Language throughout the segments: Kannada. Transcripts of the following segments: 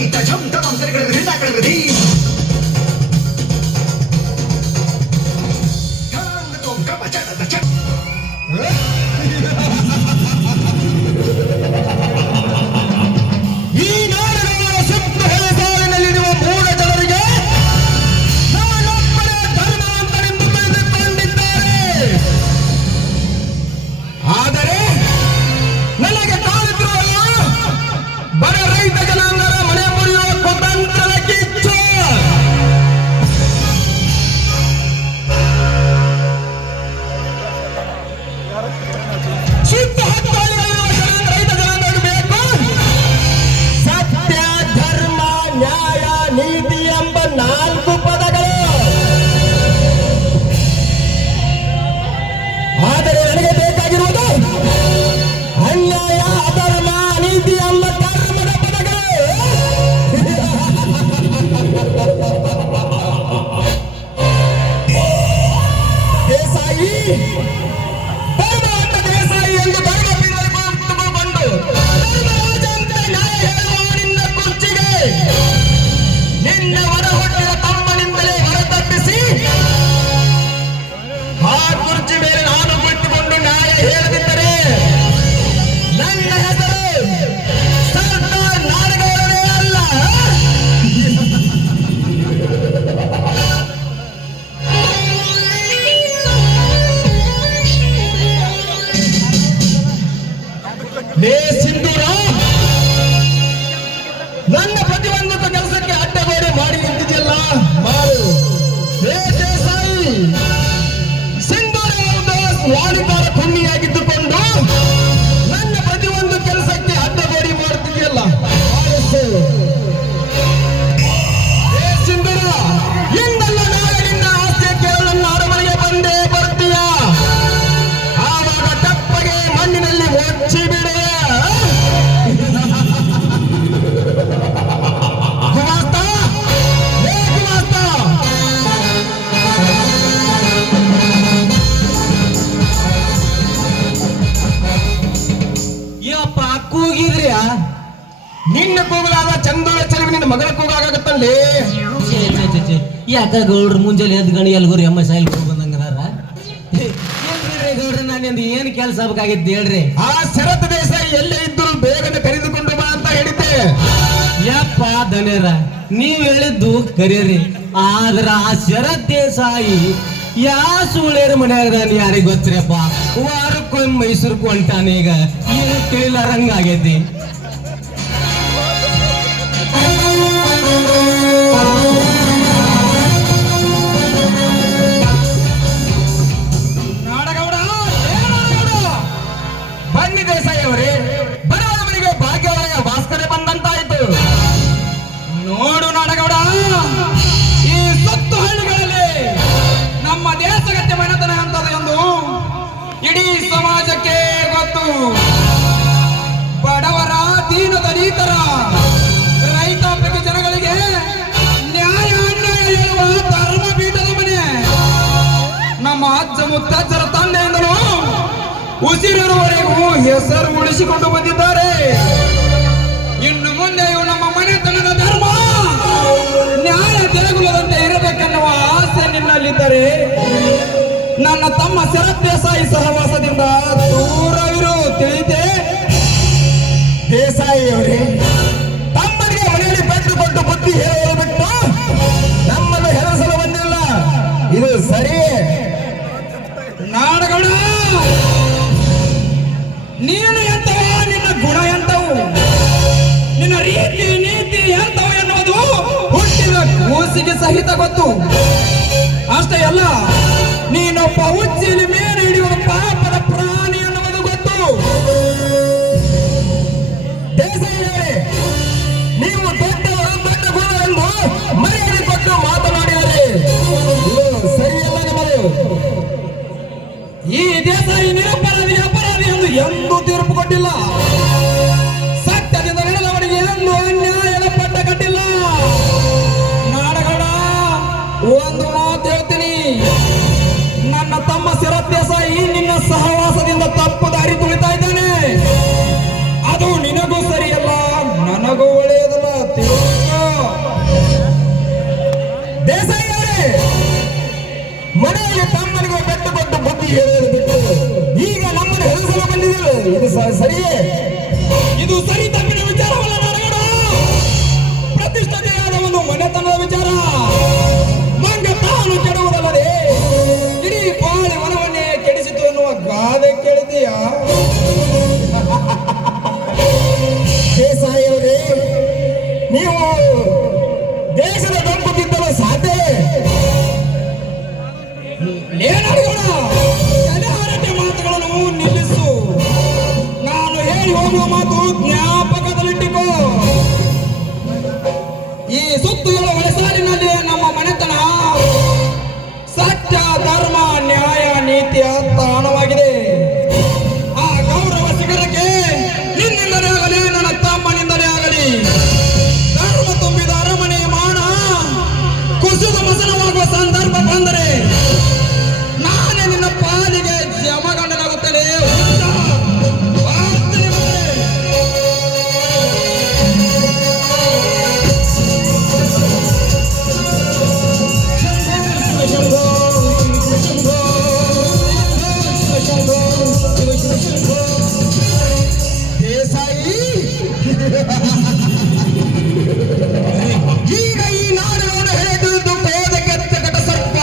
ರೈತ ಝಂ ತಮಂ ಕರೆಗಡೆ ಹಿಂದ ಕರೆಗಡೆ ಠಾಂಗ ತೋಂ ಕಪ ಚಟ ಚಟ ಈ ನಾಡಿನ ಸುತ್ತ ಹೆಸರಿನಲ್ಲಿರುವ ಮೂಲ ಜನರಿಗೆ ನಾನೊಬ್ಬನೇ ಧರ್ಮವಂತನೆಂದು ತಿಳಿದುಕೊಂಡಿದ್ದಾರೆ. ಆದರೆ ನನಗೆ ಕಾಣುತ್ತಿರುವ ಬಡ ರೈತ ಜನಾಂಗದ ಮನೆ ಮುರಿಯುವ ಕುತಂತ್ರದ ಕಿಚ್ಚು. ಶುದ್ಧ ಹತ್ತಾಳಿಗಳಿರುವ ರೈತ ಜನಾಂಗ ಬೇಕು. ಸತ್ಯ, ಧರ್ಮ, ನ್ಯಾಯ, ನೀತಿ ಎಂಬ 4 ಪದಗಳು. ಆದರೆ ನನಗೆ ಬೇಕಾಗಿರುವುದು ಅನ್ಯಾಯ, ಅಧರ್ಮ, ಅನೀತಿ ಎಂಬ ಧರ್ಮದ ಪದಗಳು. ದೇಸಾಯಿ ಧರ್ಮವಂತ ದೇಸಾಯಿ ಎಂದು ಧರ್ಮ ಬಂದು ಧರ್ಮರಾಜಂತೆ ನ್ಯಾಯ ಹೇಳುವ ನಿನ್ನ ಕುರ್ಚಿಗೆ ನಿನ್ನ ಹೊರ ಹೊಟ್ಟಿದ ತಮ್ಮನಿಂದಲೇ ಹೊರತಪ್ಪಿಸಿ ಆ ಕುರ್ಚಿ ಮೇಲೆ ನಾನು ಬಿಟ್ಟುಕೊಂಡು ನ್ಯಾಯ ಹೇಳದಿದ್ದರೆ ನನ್ನ ಹೆಸರು ಸರ್ದಾರ್ ನಾಡಗೌಡನೇ ಅಲ್ಲ. ಲೇ ಸಿಂಧೂರ, ನನ್ನ ಪ್ರತಿಯೊಂದು ಕೆಲಸಕ್ಕೆ ಅಡ್ಡಗೋಡೆ ಮಾಡಿ ನಿಂತಿದೆಯಲ್ಲ, ಮಾಡು. ಲೇ ದೇಸಾಯಿ, ಸಿಂಧೂರ ವಾಣಿಪಾರ ಖುಣ್ಣಿಯಾಗಿದ್ದುಕೊಂಡು ನನ್ನ ಪ್ರತಿಯೊಂದು ಕೆಲಸಕ್ಕೆ ಅಡ್ಡಗೋಡಿ ಮಾಡುತ್ತಿದೆಯಲ್ಲ, ಮಾಡಿಸು. ಲೇ ಸಿಂಧೂರ, ಇಂದಲ್ಲ ನಾಳೆ ನಿನ್ನ ಆಸ್ತಿಯ ಕೇಳಲು ಅರಮನೆಗೆ ಬಂದೇ ಬರ್ತೀಯ. ಆವಾಗ ತಪ್ಪಗೆ ಮಣ್ಣಿನಲ್ಲಿ ಮುಚ್ಚಿ ಬಿಡುವ. ಗುಮಾಸ್ತ, ಲೇ ಗುಮಾಸ್ತ, ಯಪ್ಪ ಕೂಗಿದ್ರಿಯ? ನಿನ್ನ ಕೂಗಲಾದ ಚಂದೋಳ ಚೆಲುವಿ ನಿನ್ನ ಮಗಳ ಕೂಗಾಗತ್ತಲ್ಲೇ. ಯಾಕ ಗೌಡ್ರು ಮುಂಜಾನೆ ಎದ್ದು ಗಣಿ ಎಲ್ಗೋರಿ ಅಮ್ಮ ಸಾಯಿಲ್ ಬಂದಂಗಾರ ಗೌಡ್ರ ನಾನಿಂದ ಏನ್ ಕೆಲಸ ಆಗ್ಬೇಕಾಗಿತ್ತು ಹೇಳ್ರಿ. ಆ ಶರತ್ ದೇಸಾಯಿ ಎಲ್ಲೇ ಇದ್ದರೂ ಬೇಗನೆ ಕರೆದುಕೊಂಡು ಬಾ ಅಂತ ಹೇಳಿದ್ದೆ. ಯಪ್ಪ ದನೇರ ನೀವ್ ಹೇಳಿದ್ದು ಕರೀರಿ, ಆದ್ರ ಆ ಶರತ್ ದೇಸಾಯಿ ಯಾ ಸುಳ್ಳೇರ ಮನ್ಯಾಗ ಯಾರಿಗ್ ಗೊತ್ತರಿಯಪ್ಪ. ವಾರಕ್ಕೊಮ್ಮೆ ಮೈಸೂರು ಕೊಂಟಾನ. ಈಗ ಏನು ತಿಳಿಲಾರಂಗಾಗೈತಿ. ನಾಡಗೌಡ, ಏ ನಾಡಗೌಡ, ಬನ್ನಿ ದೇಸಾಯಿ ಅವರೇ, ಬರುವ ಮನೆಗೆ ಭಾಗ್ಯವಲಯ ಭಾಸ್ಕರ ಬಂದಂತಾಯ್ತು. ನೋಡು ನಾಡಗೌಡ, ಈ ಸತ್ತು ಹಳ್ಳಿಗಳಲ್ಲಿ ನಮ್ಮ ದೇಶಗತ್ತೆ ಮನೆತನ ಅಂತದ್ದು ಎಂದು ಇಡೀ ಸಮಾಜಕ್ಕೆ ಗೊತ್ತು. ಬಡವರ, ದೀನದ ನೀತರ, ರೈತಾಪಿ ಜನಗಳಿಗೆ ನ್ಯಾಯ ಅನ್ಯಾಯ ಹೇಳುವ ಧರ್ಮಪೀಠದ ಮನೆ ನಮ್ಮ ಅಜ್ಜ ಮುತ್ತಜ್ಜರ ತಂದೆಯಿಂದಲೂ ಉಸಿರಿರುವವರೆಗೂ ಹೆಸರು ಉಳಿಸಿಕೊಂಡು ಬಂದಿದ್ದಾರೆ. ಇನ್ನು ಮುಂದೆಯೂ ನಮ್ಮ ಮನೆತನದ ಧರ್ಮ ನ್ಯಾಯ ದೇಗುಲದಂತೆ ಇರಬೇಕೆನ್ನುವ ಆಸೆ ನಿನ್ನಲ್ಲಿದ್ದರೆ ನನ್ನ ತಮ್ಮ ಶರತ್ ದೇಸಾಯಿ ಸಹವಾಸದಿಂದ ದೂರವಿರು, ತಿಳಿದೆ? ದೇಸಾಯಿ ಅವರೇ, ತಮ್ಮನಿಗೆ ಮನೆಯಲ್ಲಿ ಬೆಟ್ಟುಕೊಟ್ಟು ಬುದ್ಧಿ ಹೇಳುವುದು ಬಿಟ್ಟು ನಮ್ಮನ್ನು ಹೆದರಿಸಲು ಬಂದಿಲ್ಲ. ಇದು ಸರಿಯೇ? ನಾಡಗೌಡ, ನೀನು ಎಂತವ, ನಿನ್ನ ಗುಣ ಎಂತವು, ನಿನ್ನ ರೀತಿ ನೀತಿ ಎಂತವು ಎನ್ನುವುದು ಹುಟ್ಟಿದ ಕೂಸಿಗೆ ಸಹಿತ ಗೊತ್ತು. ಅಷ್ಟೇ ಅಲ್ಲ, ನೀನೊಬ್ಬ ಉಚ್ಚಿಲಿ ಮೇಲೆ ಹಿಡಿಯುವ ಪಾಪದ ಪ್ರಾಣಿ ಎನ್ನುವುದು ಗೊತ್ತು. ದೇಸಾಯಿಯವರೇ, ನೀವು ದೊಡ್ಡವರು, ದೊಡ್ಡ ಗುರುವೆಂದು ಮರ್ಯಾದೆ ಕೊಟ್ಟು ಮಾತನಾಡಿದರೆ ಇದು ಸರಿಯಲ್ಲ. ನಿಮ್ಮದು ಈ ದೇಸಾಯಿ ನಿರಪರಾಧಿ ಅಪರಾಧಿ ಎಂದು ಎಂದೂ ತೀರ್ಪು ಕೊಟ್ಟಿಲ್ಲ. ಸತ್ಯದಿಂದ ನಡೆದವರಿಗೆ ಎಂದು ಅನ್ಯಾಯದ ಪಟ್ಟ ಕಟ್ಟಿಲ್ಲ. ನಾಡಗೌಡ, ಒಂದು ಮಾತು ಹೇಳ್ತೀನಿ, ನನ್ನ ತಮ್ಮ ಶರತ್ ನೀವು ದೇಶದ ತಂಪು ತಿದ್ದಲು ಸಾಧ್ಯವೇ? ಏನಾಡುಗೋಣ ಹರಟೆ ಮಾತುಗಳನ್ನು ನಿಲ್ಲಿಸು. ನಾನು ಹೇಳಿ ಹೋಗುವ ಮಾತು ಜ್ಞಾಪಕದಲ್ಲಿಟ್ಟಿಕೋ. ಈ ಸುತ್ತುಗಳ ಒಳಸಾಲಿನಲ್ಲಿ ನಮ್ಮ ಮನೆತನ ಸತ್ಯ, ಧರ್ಮ, ನ್ಯಾಯ, ನೀತಿಯ ತಾಣವಾಗಿದೆ. ಆ ಗೌರವ ಶಿಖರಕ್ಕೆ ನಿನ್ನಿಂದಲೇ ಆಗಲಿ, ನನ್ನ ತಮ್ಮನಿಂದಲೇ ಆಗಲಿ, ಧರ್ಮ ತುಂಬಿದ ಅರಮನೆಯ ಮಾನ ಕುಸಿದು ಮಸನವಾಗುವ ಸಂದರ್ಭ ಬಂದರೆ ನಾನೇ ನಿನ್ನ ಪಾಲಿಗೆ ಜಮಗಂಡನಾಗುತ್ತೇನೆ. ಈಗ ಈ ನಾಡುಗಳನ್ನು ಹಿಡಿದು ಹೋದ ಕೆತ್ತ ಸರ್ಪ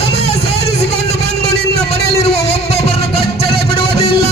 ಸಮಯ ಸಾಧಿಸಿಕೊಂಡು ಬಂದು ನಿನ್ನ ಮನೆಯಲ್ಲಿರುವ ಒಬ್ಬೊಬ್ಬರನ್ನು ಕಚ್ಚಲೆ ಬಿಡುವುದಿಲ್ಲ.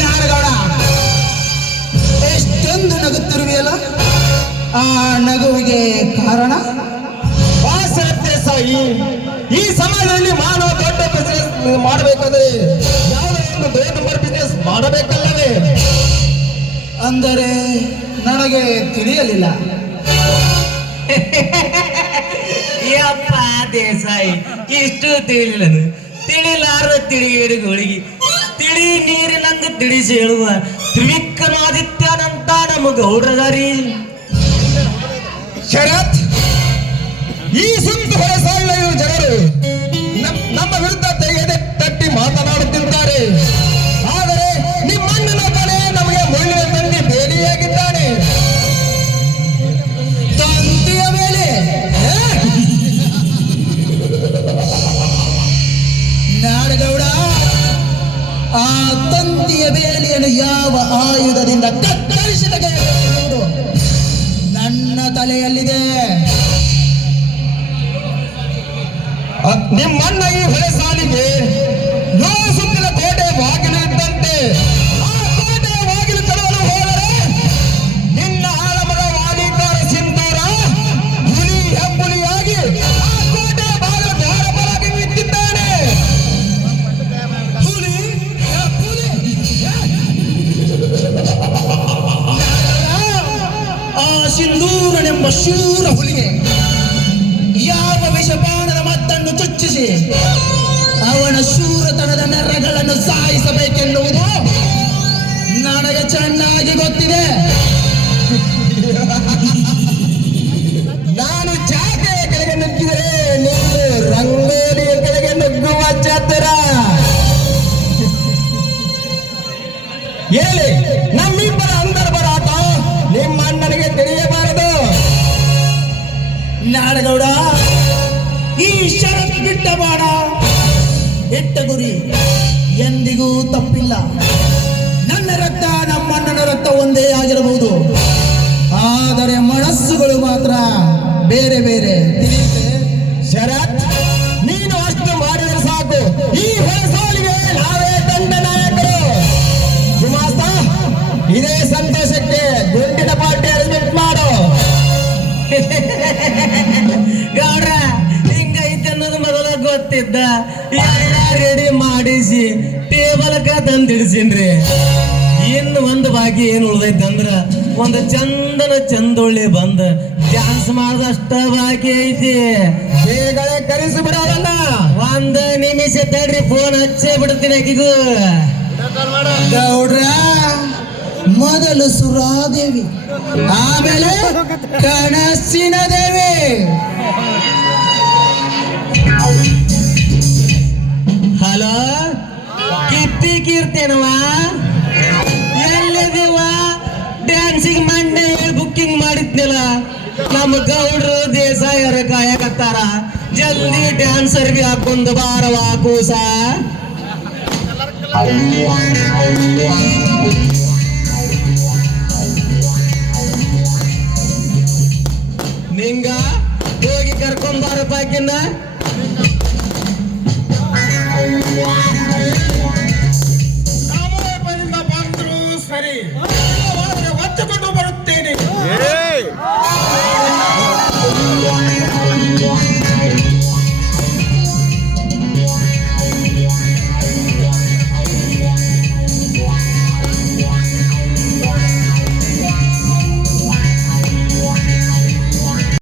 ನಾಡಗೌಡ, ಎಷ್ಟೊಂದು ನಗುತ್ತಿರುವೆಯಲ್ಲ, ಆ ನಗುವಿಗೆ ಕಾರಣ? ಸಾಯಿ, ಈ ಸಮಯದಲ್ಲಿ ಮಾನವ ದೊಡ್ಡ ಬಿಸಿನೆಸ್ ಮಾಡಬೇಕಾದ್ರೆ ಯಾವುದೋ ಒಂದು ದೊಡ್ಡ ಬಿಸಿನೆಸ್ ಮಾಡಬೇಕಲ್ಲವೇ? ಅಂದರೆ ನನಗೆ ತಿಳಿಯಲಿಲ್ಲ. ಯಪ್ಪ ದೇಸಾಯಿ, ಇಷ್ಟು ತಿಳಿಲಿಲ್ಲನು ತಿಳಿಲಾರ ತಿಳಿಗೇಡುಗಳಿಗೆ ತಿಳಿ ನೀರಿನಂಗ ತಿಳಿಸಿ ಹೇಳುವ ತ್ರಿವಿಕ್ರಮಾದಿತ್ಯನಂತ ನಮ್ಮ ಗೌಡ್ರದಾರಿ. ಶರತ್, ಈ ಸುತ್ತು ಹೊರಸಾಳ ಜನರು ನಮ್ಮ ವಿರುದ್ಧ ತೆಗೆದೆ ತಟ್ಟಿ ಮಾತನಾಡುತ್ತಿದ್ದಾರೆ. ಆದರೆ ನಿಮ್ಮಣ್ಣನ ತಲೆ ನಮಗೆ ಮುಳ್ಳಿನ ತಂದೆ ಬೇಲಿಯಾಗಿದ್ದಾನೆ. ತಂದೆಯ ಮೇಲೆ ನಾಡಗೌಡ, ಆ ತಂದೆಯ ಬೇಲಿಯನ್ನು ಯಾವ ಆಯುಧದಿಂದ ಕತ್ತರಿಸಿ ತೆಗೆಯಬಹುದು? ನನ್ನ ತಲೆಯಲ್ಲಿದೆ. ನಿಮ್ಮಣ್ಣ ಈ ಹೊಳೆ ಸಾಲಿಗೆ 7 ಸುತ್ತಿನ ಕೋಟೆ ಬಾಗಿಲು ಇದ್ದಂತೆ. ಆ ಕೋಟೆ ಬಾಗಿಲು ತರಲು ಹೋದರೆ ನಿನ್ನ ಆಳಮಗ ವಾಲಿಕಾರ ಸಿಂಧೂರ ಹುಲಿ ಹೆಬ್ಬುಲಿಯಾಗಿ ಆ ಕೋಟೆ ಬಾಗಿಲು ದ್ವಾರಪಾಲಾಗಿ ನಿಂತಿದ್ದಾನೆ. ಹುಲಿ ಆ ಸಿಂಧೂರನೆಂಬ ಶೂರ ಹುಲಿಗೆ ಯಾವ ವಿಷಪಾನದ ಮತ್ತನ್ನು ಚುಚ್ಚಿಸಿ ಅವನ ಶೂರತನದ ನರಗಳನ್ನು ಸಾಯಿಸಬೇಕೆನ್ನುವುದು ನನಗೆ ಚೆನ್ನಾಗಿ ಗೊತ್ತಿದೆ. ನಾನು ಚಾಕೆಯ ಕೆಳಗೆ ನುಗ್ಗಿದರೆ ನೀನು ರಂಗೋಲಿಯ ಕೆಳಗೆ ನುಗ್ಗುವ ಚಾತರ. ಹೇಳಿ, ನಮ್ಮಿಬ್ಬರ ಅಂತರ್ಬರಾಟ ನಿಮ್ಮ ಅಣ್ಣನಿಗೆ ತಿಳಿಯಬಾರದು. ನಾಡಗೌಡ, ಈ ಶರತ್ ಬಿಟ್ಟ ಬಾಣ ಇಟ್ಟ ಗುರಿ ಎಂದಿಗೂ ತಪ್ಪಿಲ್ಲ. ನನ್ನ ರಕ್ತ ನಮ್ಮಣ್ಣನ ರಕ್ತ ಒಂದೇ ಆಗಿರಬಹುದು, ಆದರೆ ಮನಸ್ಸುಗಳು ಮಾತ್ರ ಬೇರೆ ಬೇರೆ. ತಿಳಿಯುತ್ತೆ ಶರತ್, ನೀನು ಅಷ್ಟು ಮಾಡಿದರೆ ಸಾಕು. ಈ ಹೊರಸಾಲಿಗೆ ನಾವೇ ತಂಡ ನಾಯಕರು. ಗುಮಾಸ್ತ, ಇದೇ ಸಂತೋಷಕ್ಕೆ ಗುಂಡಿನ ಪಾರ್ಟಿ ಅರೇಂಜ್ಮೆಂಟ್ ಮಾಡು. ಗೌಡ್ರ, ಹಿಂಗೈತೆ ಅನ್ನೋದು ಮೊದಲ ಗೊತ್ತಿದ್ದ. ಎಲ್ಲ ರೆಡಿ ಮಾಡಿಸಿ ಟೇಬಲ್ಕ ತಂದಿಡ್ಸಿನ್ರಿ. ಇನ್ನು ಒಂದು ಬಾಕಿ ಏನು ಉಳ್ದೈತಂದ್ರ ಒಂದು ಚಂದನ ಚಂದೊಳ್ಳಿ ಬಂದ ಡ್ಯಾನ್ಸ್ ಮಾಡೋದಷ್ಟ ಬಾಕಿ ಐತಿ. ಬೇಗಳೆ ಕರೆಸಿ ಬಿಡೋದನ್ನ. 1 ನಿಮಿಷ ತಡ್ರಿ, ಫೋನ್ ಹಚ್ಚೇ ಬಿಡ್ತೀನಿ ಆಕಿಗೂ. ಗೌಡ್ರ, ಮೊದಲು ಸುರಾದೇವಿ, ಆಮೇಲೆ ಕನಸಿನ ದೇವಿ. ಹಲೋ ಹ್ಯಾಪಿ ಕೀರ್ತೇನವ ಎಲ್ಲಿದೀವ ಡ್ಯಾನ್ಸಿಗೆ ಮಂಡೆ ಬುಕ್ಕಿಂಗ್ ಮಾಡಿದ್ನಲ್ಲ ನಮ್ಮ ಗೌಡ್ರು ದೇಸಾಯರ ಕಾಯಕತ್ತಾರ ಜಲ್ದಿ ಡ್ಯಾನ್ಸರ್ ಬಿ ಹಾಕೊಂಡು ಬಾರವಾ ಕೂಸ ನಿಂಗ ಹೋಗಿ ಕರ್ಕೊಂಡ್ ಬಾರಪ್ಪ ಆಕಿನ್ನ